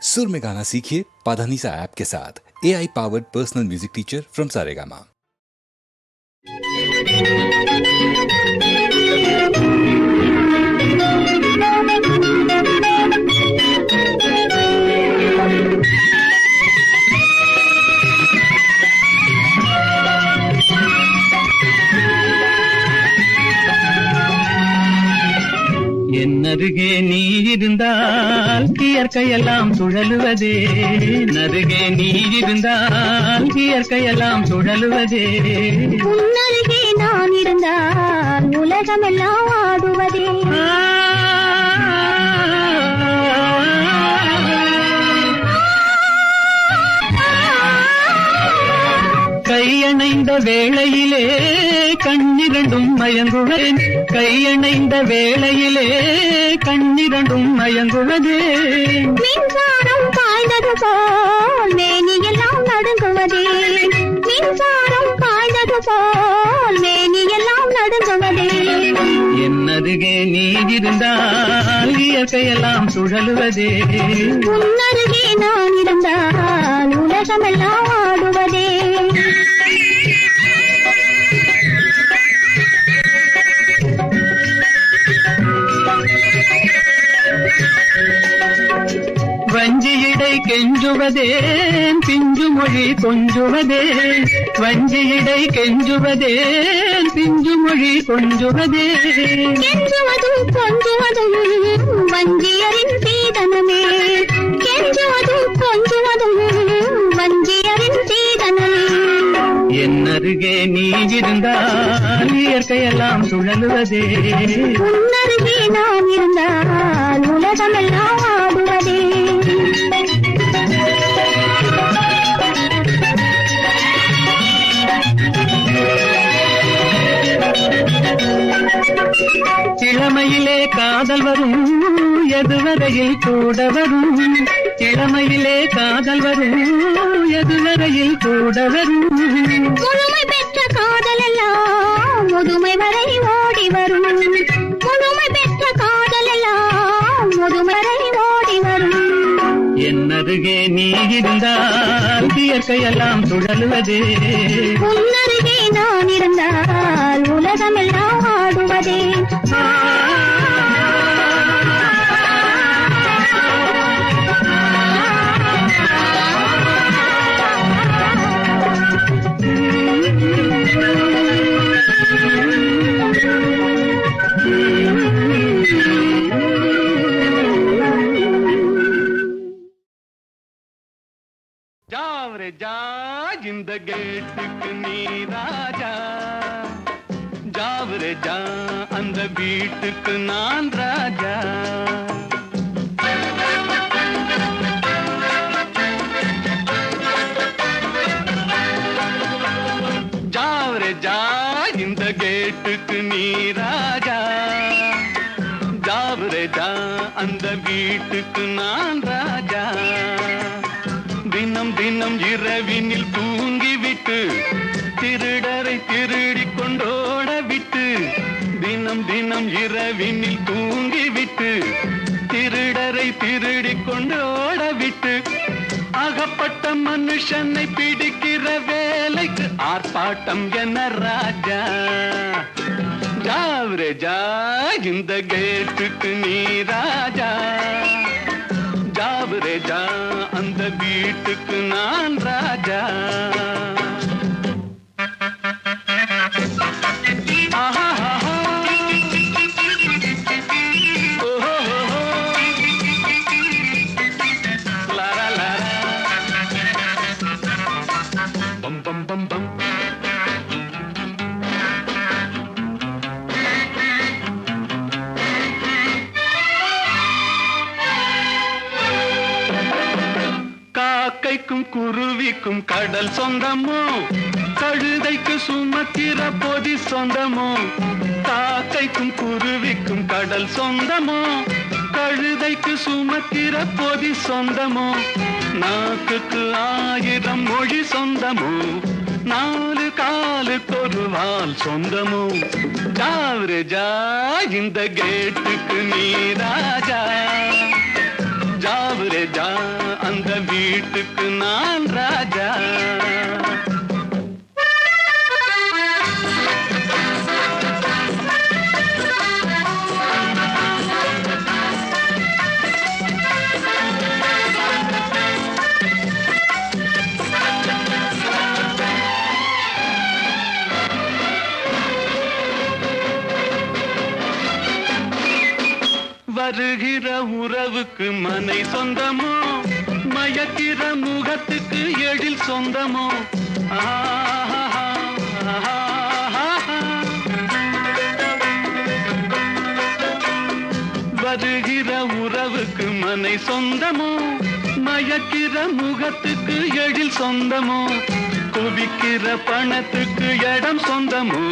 सुर में गाना सीखिए पाधानीसा ऐप के साथ। AI powered personal music teacher from Saregama. என்னருகே நீ இருந்தால் இயற்கையெல்லாம் சுழலுவதே, நருகே நீ இருந்தால் இயற்கையெல்லாம் சுழலுவதே. உன்னருகே நான் இருந்தால் உலகமெல்லாம் ஆடுவதே. கையணைந்த வேளையிலே கண்ணிரண்டும் மயங்குவேன், கையணைந்த வேளையிலே கண்ணிரண்டும் மயங்குவதே. மின்சாரம் பாய்ந்தது போல் மேனியெல்லாம் நடுங்குவதே, மின்சாரம் பாய்ந்தது போல் மேனியெல்லாம் நடுங்குவதே. என்னருகே நீ இருந்தால் இயற்கையெல்லாம் சுழலுவதே. உன்னருகே நான் இருந்தால் உலகமெல்லாம் ஆடுவதே. வஞ்சியிடை கெஞ்சுவதேன் பிஞ்சு மொழி கொஞ்சுவதே, வஞ்சியிடை கெஞ்சுவதேன் பிஞ்சு மொழி கொஞ்சுவதே. கெஞ்சுவதும் கொஞ்சுவதும் வஞ்சியரின் சீதனமே, கெஞ்சுவதும் கொஞ்சுவதும் வஞ்சியரின் சீதனமே. என்னருகே நீ இருந்தால் இயற்கையெல்லாம் சுழலுவதே. உன்னருகே நான் இருந்தால் உலகமெல்லாம் ஆடுவதே. இளமையிலே காதல் வரும் எதுவரையில் கூட வரும், இளமையிலே காதல் வரும் எதுவரையில் கூட வரும். முழுமை பெற்ற காதல் எல்லாம் முதுமை வரை ஓடி வரும், முழுமை பெற்ற காதல் எல்லாம் முதுமை வரை ஓடி வரும். என்னருகே நீ இருந்தால் இயற்கையெல்லாம் சுழலுவதே. உன்னருகே நான் இருந்தால் உலகமெல்லாம் ஆடுவதே. ஜாவரே ஜா இந்த கேட்டுக்கு நீ ராஜா, ஜாவரே ஜா அந்த வீட்டுக்கு நான் ராஜா. ஜாவரே ஜா இந்த கேட்டுக்கு நீ ராஜா, ஜாவரே ஜா அந்த வீட்டுக்கு நான் ராஜா. தினம் தினம் இரவினில் தூங்கிவிட்டு திருடரை திருடி கொண்டோட விட்டு, தினம் தினம் இரவினில் தூங்கிவிட்டு திருடரை திருடி கொண்டோட விட்டு, அகப்பட்ட மனுஷனை பிடிக்கிற வேலைக்கு ஆர்ப்பாட்டம் என்ன ராஜா. ஜாவரே ஜா இந்த கேட்டுக்கு நீ ராஜா, ஜாவரே ஜா அந்த வீட்டுக்கு நான் ராஜா. பம் பம் பம் பம் காக்கைக்கும் குருவிக்கும் கடல் சொந்தமோ, கழுதைக்கு சுமத்திர பொதி சொந்தமோ. காக்கைக்கும் குருவிக்கும் கடல் சொந்தமோ, கழுதைக்கு சுமத்திர பொதி சொந்தமோ. நாக்குக்கு 1000 மொழி சொந்தமோ, 4 காலுக்கு ஒரு வால் சொந்தமோ. ஜாவரே ஜா இந்த கேட்டுக்கு நீ ராஜா, ஜாவுரே ஜா அந்த வீட்டுக்கு நான் ராஜா. வருகிற உறவுக்கு மனை சொந்தமோ, மயக்கிற முகத்துக்கு எழில் சொந்தமோ. வருகிற உறவுக்கு மனை சொந்தமோ, மயக்கிற முகத்துக்கு எழில் சொந்தமோ. குவிக்கிற பணத்துக்கு இடம் சொந்தமோ,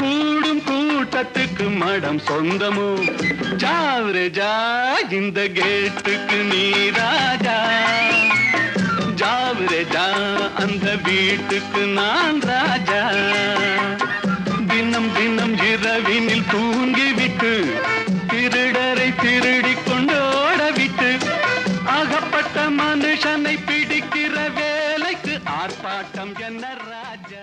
கூடும் கூட்டத்துக்கு மடம் சொந்தமோ. ஜாவுரே ஜா இந்த கேட்டுக்கு நீ ராஜா. ஜாவுரே ஜா அந்த வீட்டுக்கு நான் ராஜா. தினம் தினம் இரவினில் தூங்கிவிட்டு திருடரை திருடிக் கொண்டோட விட்டு அகப்பட்ட மனுஷனை பிடிக்கிற வேலைக்கு ஆர்ப்பாட்டம் என்ன ராஜா.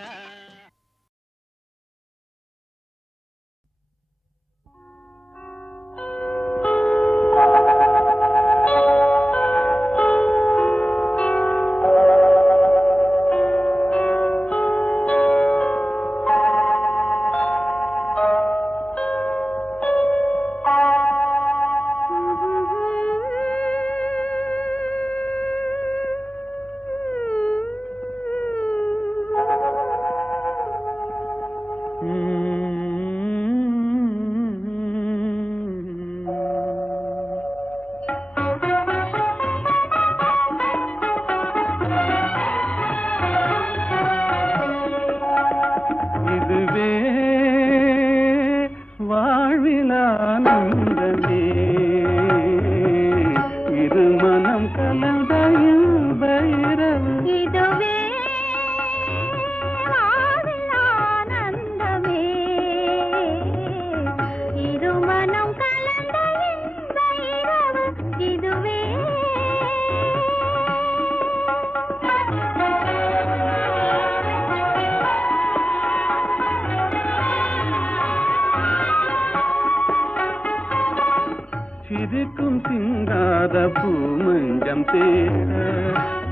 சிரிக்கும் சிங்காத பூமஞ்சம் தேட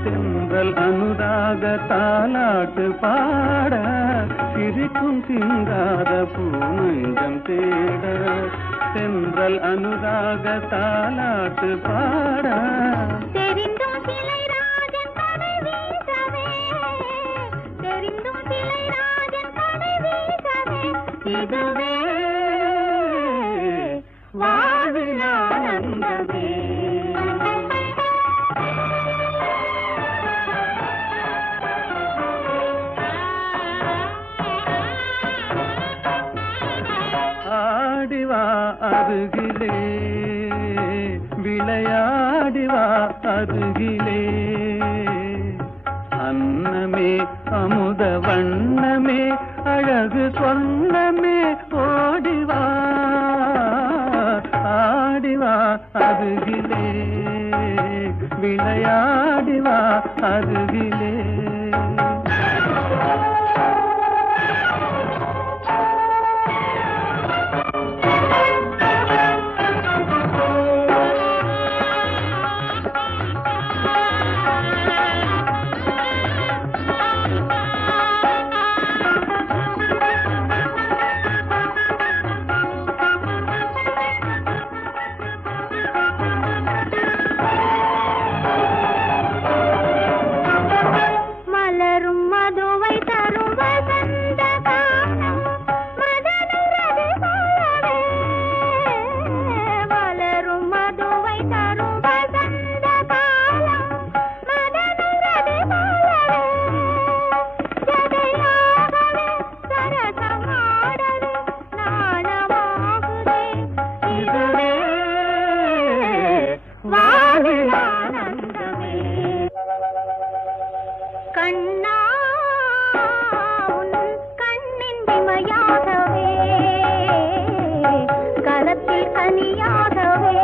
சென்றல் அனுராக தாலாட்டு பாட. சிரிக்கும் சிங்காத பூமஞ்சம் தேட சென்றல் அனுராக தாலாட்டு பாட. தெரிந்தும் சிலை ராஜன் தலை வீசவே, தெரிந்தும் சிலை ராஜன் தலை வீசவே. இதுவே வாழ்வில் ஆனந்தமே. ஆடிவா அருகிலே விளையாடிவா அருகிலே. அன்னமே அமுத வண்ணமே அழகு சொன்னமே ஓடிவா. ஆடிவா அருகிலே விளையாடிவா அருகிலே. கனியாகவே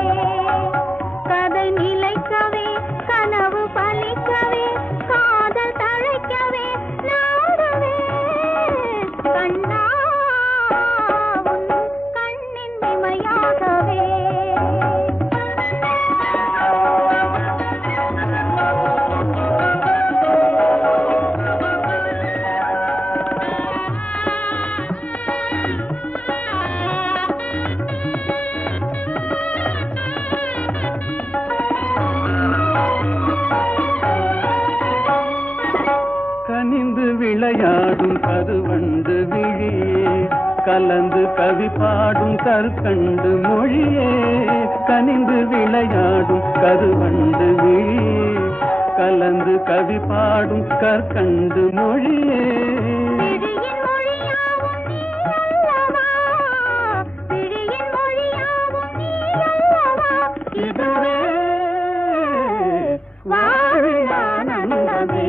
கதை நிலை கருவண்டு விழியே கலந்து கவி பாடும் கற்கண்டு மொழியே கனிந்து விளையாடும் கருவண்டு விழியே கலந்து கவி பாடும் கற்கண்டு மொழியே விழியின் மொழியாவும் நீ அல்லவா, விழியின் மொழியாவும் நீ அல்லவா, இதுவே வாழ்வின் ஆனந்தமே.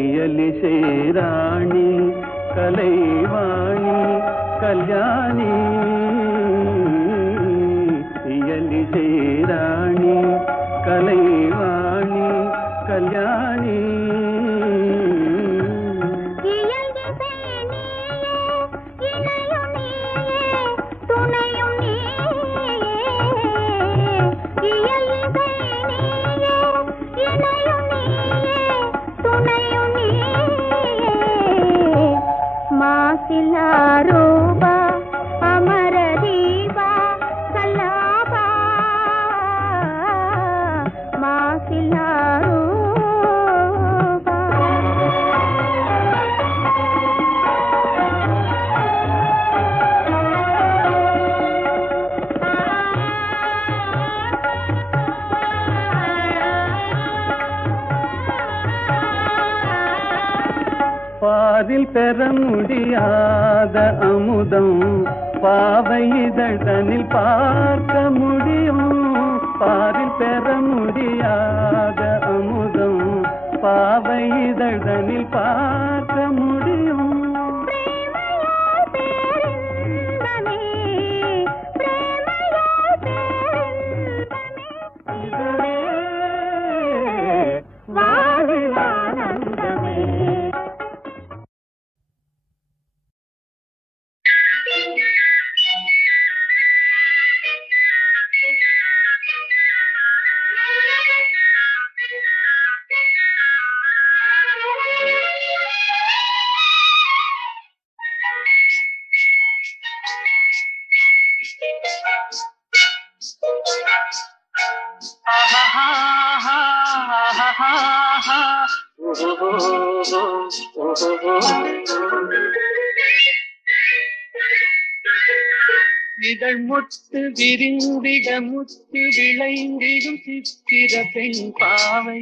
இயலிசை ராணி கலைவாணி கல்யாணி இயலிசை ராணி கலைவாணி கல்யாணி இயல்கிசை நீயே, இணையும் நீயே, துணையும் நீயே. இயல்கிசை நீயே, இணையும் நீயே, துணையும் நீயே. மாசிலா ரூபா அமர தீபா கல்லாபா மாசிலா ரூபா. பாதில் பெற முடியாத அமுதம் பாவை இதழ்தனில் பார்க்க முடியும் பாதில் பெற முடியாத அமுதம் பாவை இதழ்தனில் பார்க்க முடியும் பிரேமையால் பேரின்பமே, பிரேமையால் பேரின்பமே. இதுவே வாழ்வின் ஆனந்தமே. இதழ் முத்து விரிந்திட முத்து விளைந்திடும் சித்திர பெண் பாவை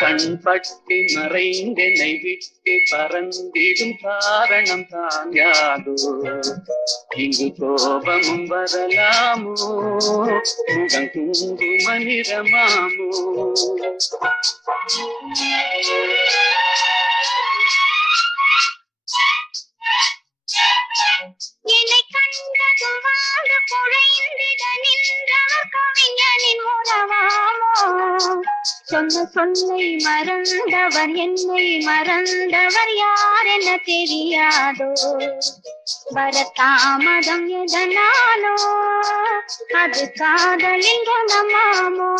கண்பட்டு மறைந்தெனை விட்டு பறந்திடும் காரணம் தான் யாதோ இங்கு கோபமும் வரலாமோ முகம் குங்கும நிறமாமோ என்னை கண்டதும் வாழ குழைந்திட நின்றவர் கவிஞனின் உறவாமோ. சொன்ன சொல்லை மறந்தவர் என்னை மறந்தவர் யார் என தெரியாதோ. வர தாமதம் எதனாலோ அது காதலின் குணமாமோ.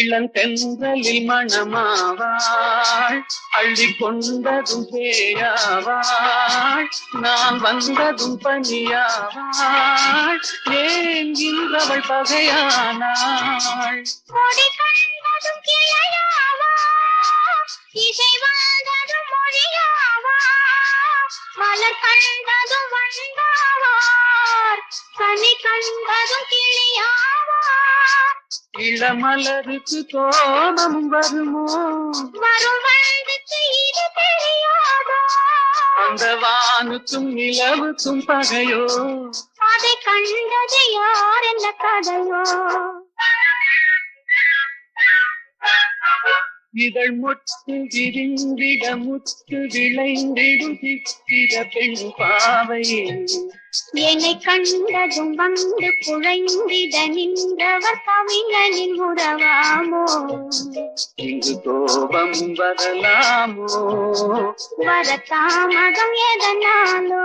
இளந்தென்றலில் மணமாவாள் அள்ளி கொண்டதும் பேயாவாள் நான் வந்ததும் பனியாவாள் ஏன் இன்றவள் பகையானாள். கொடி கண்டதும் கிளையாவா, இசை வந்ததும் மொழியாவா, மலர் கண்டதும் வந்தாவார், கனி கண்டதும் கிளியாவா. இளமலருக்கு கோபம் வருமோ வரும் வந்துக்கு இது தெரியாதோ. அந்த வானுக்கும் நிலவுக்கும் பகையோ அதை கண்டது யார் என்ன கதையோ. இதழ் முட்டு விரிந்திட முத்து விளைந்திடும் சித்திர பெண் பாவை என்னை கண்டதும் வந்து குழைந்திட நின்றவர் கவிஞனின் உறவாமோ இங்கு கோபம் வரலாமோ வர தாமதம் எதனாலோ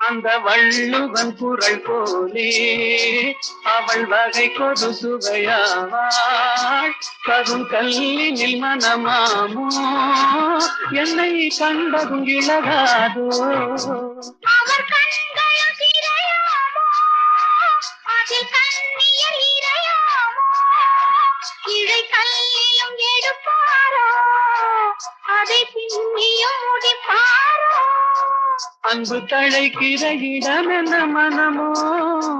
அந்த வள்ளுவன் குரல் போலே அவள் வகை கொடு சுவையாவாள் கரும் கல்லினில் மனமாமோ என்னை கண்டதும் இழகாதோ அவர் கண்கள் திரையாமோ அதில் கண்ணியர் இறையாமோ இழை கல்லிலும் எடுப்பாரோ அதை பின்னியும் முடிப்பாரோ அன்பு தழைக்கிற இடம் என்ன மனமோ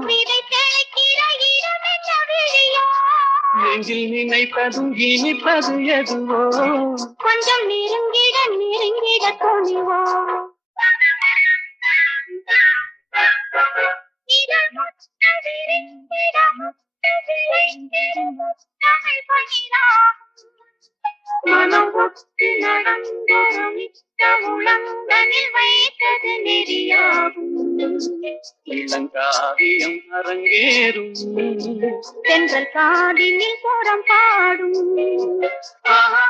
விதை தெளிக்கிற இடம் என்ன விழியோ நெஞ்சில் நினைப்பதும் இனிப்பது எதுவோ கொஞ்சம் நெருங்கிட நெருங்கிட துணிவோ இதழ் முத்து விரிந்திட முத்து விளைந்திடும் முத்தமிழ் பயிராகும் மனம் ஒத்து நடந்தொரு மிக்க உளங்கனில் வைத்தது நெறியாகும் இளங்காவியம் அரங்கேறும் தென்றல் காதினில் புறம் பாடும் ஆஹா,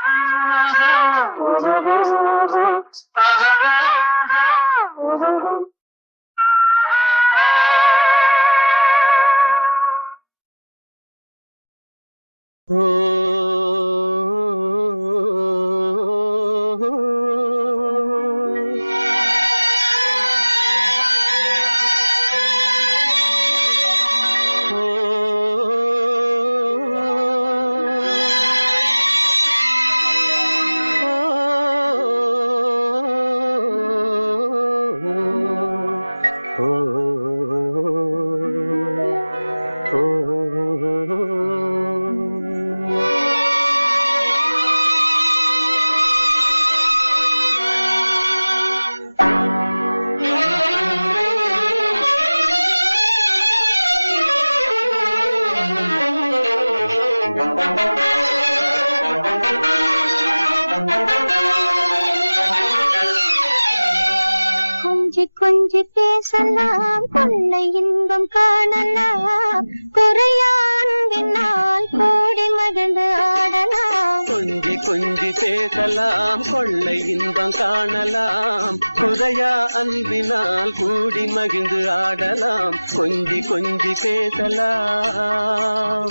ஓஹோ, ஆஹா, ஓஹோ. கொஞ்சி கொஞ்சி பேசலாம் கொள்ளை இன்பம் காணலாம் குறையான்பினால் கோடி மகிழ்ந்து ஆடலாம் கொஞ்சி கொஞ்சி பேசலாம் கொள்ளை இன்பம் காணலாம் குறையா அன்பினால் கூடி மகிழ்ந்து ஆடலாம் கொஞ்சி கொஞ்சி பேசலாம்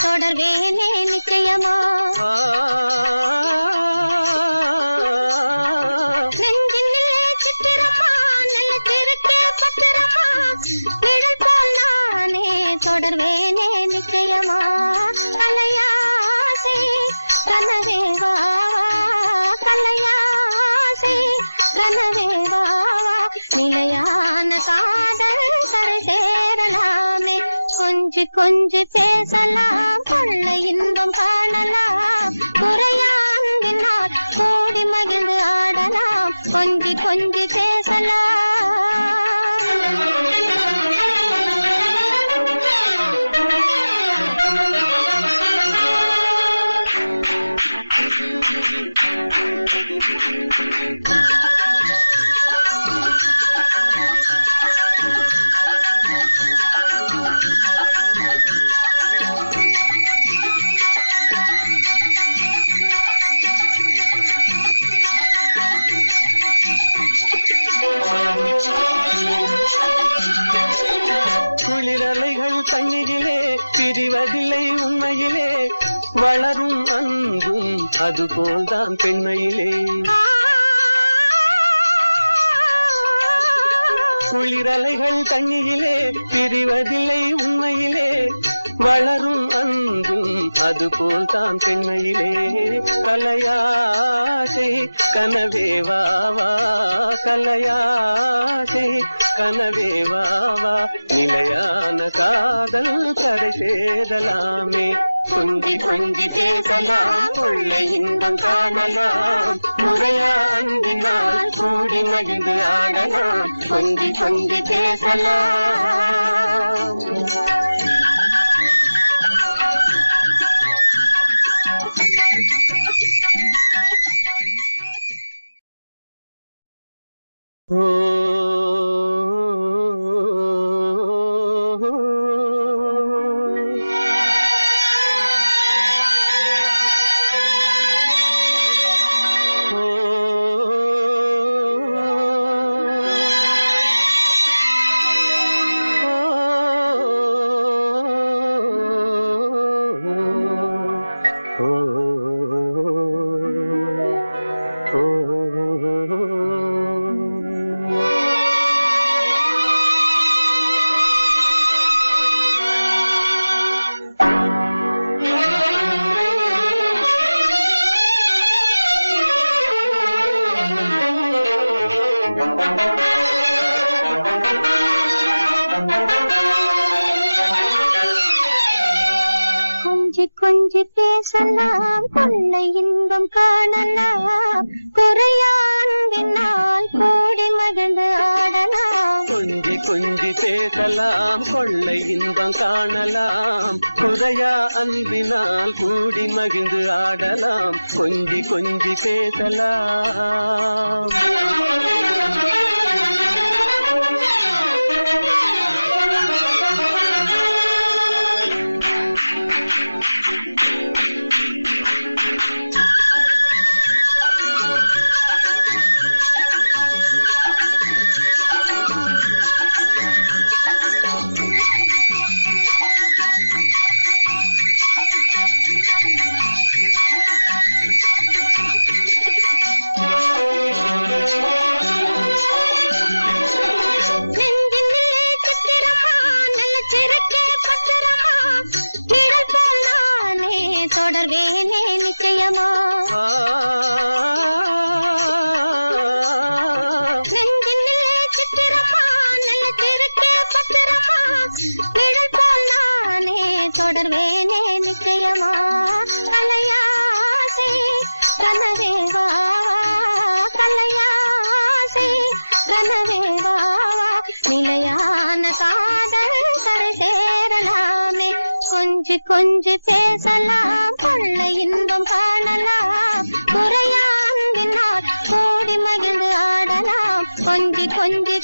தொடர்வேனே நிச்சயமா நெஞ்சினிலே சித்திரமா நல்ல திருக்கே பத்திரமா நிழல் போல் நானே தொடர்வேனே நிச்சயமா கலையாசை கனவேவா கலையாசை கனவேவா நிலையான காதல் கரை சேரலாமே கொஞ்சி கொஞ்சி பேசலாம் கொள்ளை இன்பம் காணலாம் குறையான்பினால் கூடி மகிழ்ந்து ஆடலாம் கொஞ்சி கொஞ்சி பேசலாம் பிரிவதில்லை உண்மையிலே வளரும் அன்பும் அதுபோல்தான் பெண்மையிலே குளிரலைகள் தண்ணியிலே பிரிவதில்லை உண்மையிலே வளரும் அன்பும் அதுபோல்தான் பெண்மையிலே கலையாசை கனவே வாவா கலையாசை கனவே வாவா நிலையான காதல் கரை சேரலாமே கொஞ்சி கொஞ்சி பேசலாம் கொள்ளை இன்பம் காணலாம் முறையா அன்பினால் கூடி மகிழ்ந்து ஆடலாம் கொஞ்சி கொஞ்சி பேசலாம் ஓ கொஞ்சி பேசலாம் கொள்ளை இன்பம் காணலாம் குறையா அன்பினால் கூடி மகிழ்ந்து ஆடலாம் கொஞ்சி கொஞ்சி பேசலாம் கொள்ளை இன்பம் காணலாம் குறையா அன்பினால் கூடி மகிழ்ந்து ஆடலாம் கொஞ்சி கொஞ்சி பேசலாம் தொடர்வேனே நிச்சயமா நெஞ்சினிலே சித்திரமா நல்ல திருக்கே பத்திரமா நிழல் போல் நானே தொடர்வேனே நிச்சயமா கலையாசை கனவே வாவா கலையாசை கனவே வாவா நிலையான காதல் கரை சேரலாமே கொஞ்சி கொஞ்சி பேசலாம் கொள்ளை இன்பம் காணலாம் குறையா அன்பினால் கூடி மகிழ்ந்து ஆடலாம் கொஞ்சி கொஞ்சி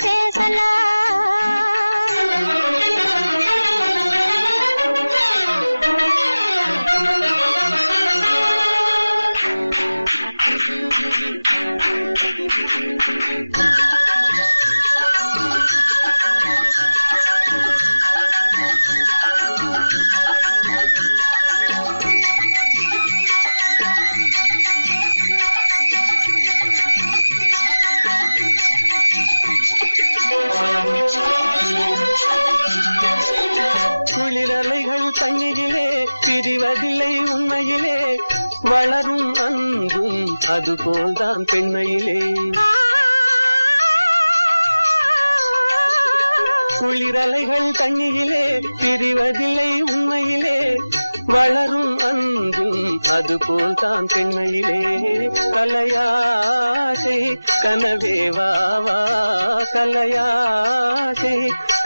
குளிரலைகள் தண்ணீரிலே பிரிவதில்லை உண்மையிலே வளரும் அன்பும் அதுபோல்தான் பெண்மையிலே குளிரலைகள் தண்ணீரிலே பிரிவதில்லை உண்மையிலே வளரும் அன்பும் அதுபோல்தான் பெண்மையிலே கலையாசை கனவே வாவா கலையாசை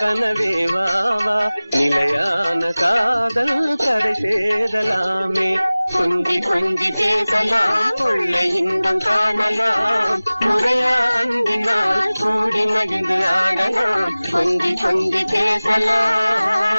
கனவே வாவா நிலையான காதல் கரை சேரலாமே கொஞ்சி கொஞ்சி பேசலாம் கொள்ளை இன்பம் காணலாம் முறையா அன்பினால் கூடி மகிழ்ந்து ஆடலாம் கொஞ்சி கொஞ்சி பேசலாம்